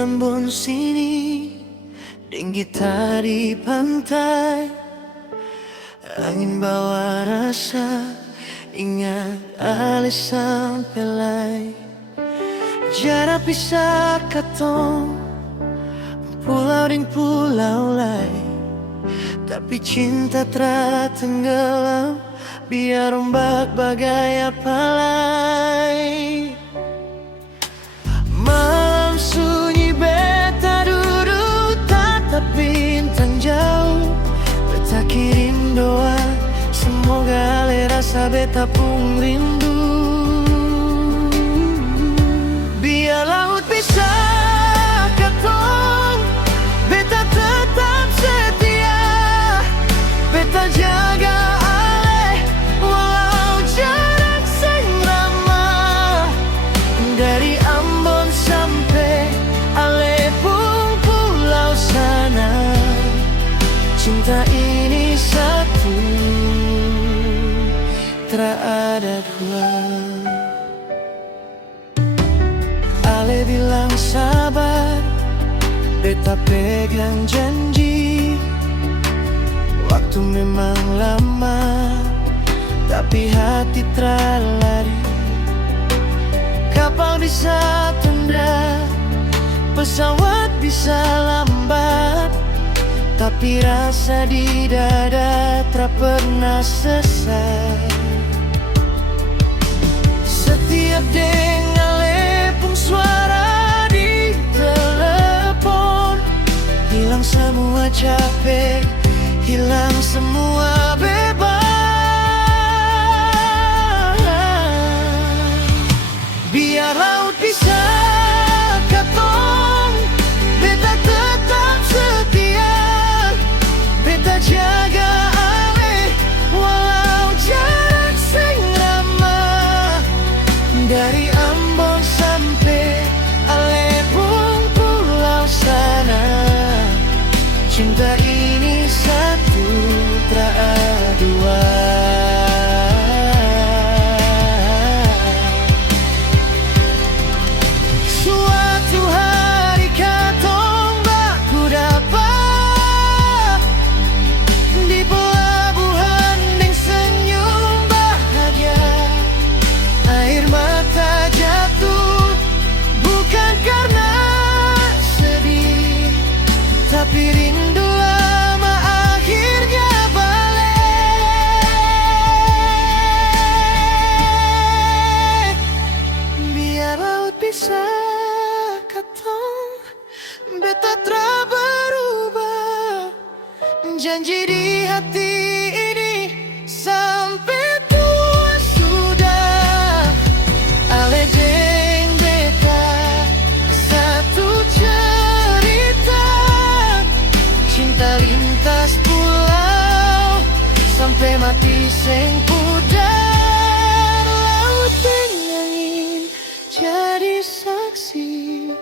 Ambon sini, tinggi di pantai, angin bawa rasa, ingat alis sampai lai. Jarak pisah katong, pulau ding pulau lai, tapi cinta tenggelam, biar ombak bagai apalai. Malam sunyi beta duduk tatap bintang jauh, beta kirim doa, semoga ale rasa beta pun rindu. Biar laut bisa katong, beta tetap setia, beta jaga ale walau jarak sing ramah. Dari Ambon sampai Alepung pulau sana, cinta ini satu, tak ada dua. Ale bilang sabar, beta pegang janji. Waktu memang lama, tapi hati terlari. Kapal bisa tunda, pesawat bisa lambat, tapi rasa di dada tak pernah sesat. Setiap dengar lepung suara di telepon, hilang semua capek, hilang semua bebas. Biar laut bisa katong, beta tetap setia, beta jaga ale walau jarak sing ramah. Dari Ambon sampai Alepung pulau sana, cinta ini satu, tak ada dua. Suatu hari katong baku dapat di pelabuhan deng senyum bahagia. Air mata jatuh bukan karena sedih, tapi rindu lama akhirnya balik. Biar laut bisa katong, beta tak berubah, janji di hati ini sampai tua sudah. Ale deng beta satu cerita, cinta lintas pulau sampai mati seng pudar. Laut deng angin jadi saksi,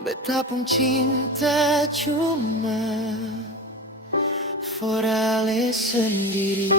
beta pun cinta cuma for ale sendiri.